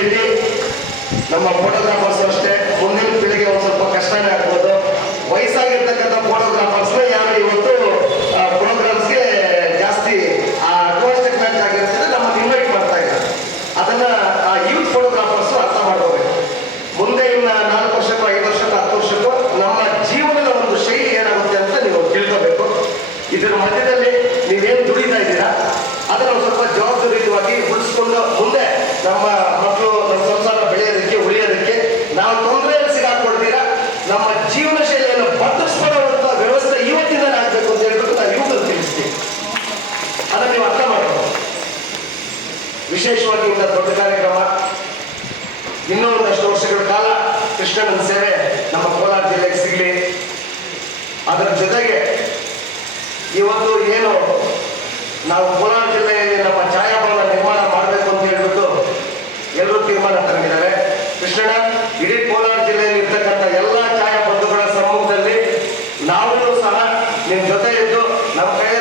ರೀತಿ ನಮ್ಮ ಫೋಟೋಗ್ರಾಫರ್ಸ್ ಅಷ್ಟೇ ಮುಂದಿನ ಪೀಳಿಗೆ ಒಂದು ಸ್ವಲ್ಪ ಕಷ್ಟನೇ ಆಗ್ಬೋದು. ವಯಸ್ಸಾಗಿರ್ತಕ್ಕಂಥ ಫೋಟೋಗ್ರಾಫರ್ಸ್ನ ಯಾರು ಇವತ್ತು ಪ್ರೋಗ್ರಾಮ್ಸ್ಗೆ ಜಾಸ್ತಿ ಅಡ್ವಾನ್ಸ್ ಟೆಕ್ನಾಲಜಿ ಆಗಿರ್ತದೆ ನಮ್ಮನ್ನು ಇನ್ವೈಟ್ ಮಾಡ್ತಾ ಇದ್ದಾರೆ. ಅದನ್ನ ಯೂತ್ ಫೋಟೋಗ್ರಾಫರ್ಸ್ ಅರ್ಥ ಮಾಡ್ಕೋಬೇಕು. ಮುಂದೆ ಇನ್ನ 4 ವರ್ಷಕ್ಕೂ 5 ವರ್ಷಕ್ಕೂ 10 ವರ್ಷಕ್ಕೂ ನಮ್ಮ ಜೀವನದ ಒಂದು ಶೈಲಿ ಏನಾಗುತ್ತೆ ಅಂತ ನೀವು ತಿಳ್ಕೋಬೇಕು. ಇದರ ಮಧ್ಯದಲ್ಲಿ ನೀವೇನು ದುಡಿತಾ ಇದ್ದೀರಾ ಅದನ್ನ ಒಂದು ಸ್ವಲ್ಪ ಜವಾಬ್ದಾರಿಯುತವಾಗಿ ಉಳಿಸ್ಕೊಂಡು ಮುಂದೆ ನಮ್ಮ ಮಕ್ಕಳು ನಮ್ಮ ಸಂಸಾರ ಬೆಳೆಯೋದಕ್ಕೆ ಉಳಿಯೋದಕ್ಕೆ ನಾವು ತೊಂದರೆಯಲ್ಲಿ ಸಿಗಾಕೊಳ್ತೀರಾ ನಮ್ಮ ಜೀವನ ಶೈಲಿಯನ್ನು ಬದಲಿಸ್ಕೊಳ್ಳುವಂತ ವ್ಯವಸ್ಥೆ ಇವತ್ತಿಂದಲೇ ಆಗಬೇಕು ಅಂತ ಹೇಳ್ಬಿಟ್ಟು ನಾವು ಯುವಕರು ತಿಳಿಸ್ತೀವಿ. ಅದನ್ನ ನೀವು ಅರ್ಥ ಮಾಡಬೇಕು. ವಿಶೇಷವಾಗಿ ಇಂಥ ದೊಡ್ಡ ಕಾರ್ಯಕ್ರಮ ಇನ್ನೂ ಒಂದಷ್ಟು ವರ್ಷಗಳ ಕಾಲ ಕೃಷ್ಣನ ಸೇವೆ ನಮ್ಮ ಕೋಲಾರ ಜಿಲ್ಲೆಗೆ ಸಿಗಲಿ. ಅದರ ಜೊತೆಗೆ ಇವತ್ತು ಏನು ನಾವು ಕೋಲಾರ ಜಿಲ್ಲೆಯಲ್ಲಿ ನಮ್ಮ ಛಾಯಾಭವನ ನಿರ್ಮಾಣ ಮಾಡಬೇಕು ಅಂತ ಹೇಳ್ಬಿಟ್ಟು ಎಲ್ಲರೂ ತೀರ್ಮಾನ ತಗೊಂಡಿದ್ದಾರೆ. ಕೃಷ್ಣಣ್ಣ, ಇಡೀ ಕೋಲಾರ ಜಿಲ್ಲೆಯಲ್ಲಿ ಇರ್ತಕ್ಕಂಥ ಎಲ್ಲ ಛಾಯಾ ಬಂಧುಗಳ ಸಮ್ಮುಖದಲ್ಲಿ ನಾವು ಸಹ ನಿಮ್ಮ ಜೊತೆ ಇದ್ದು ನಮ್ಮ ಕೈ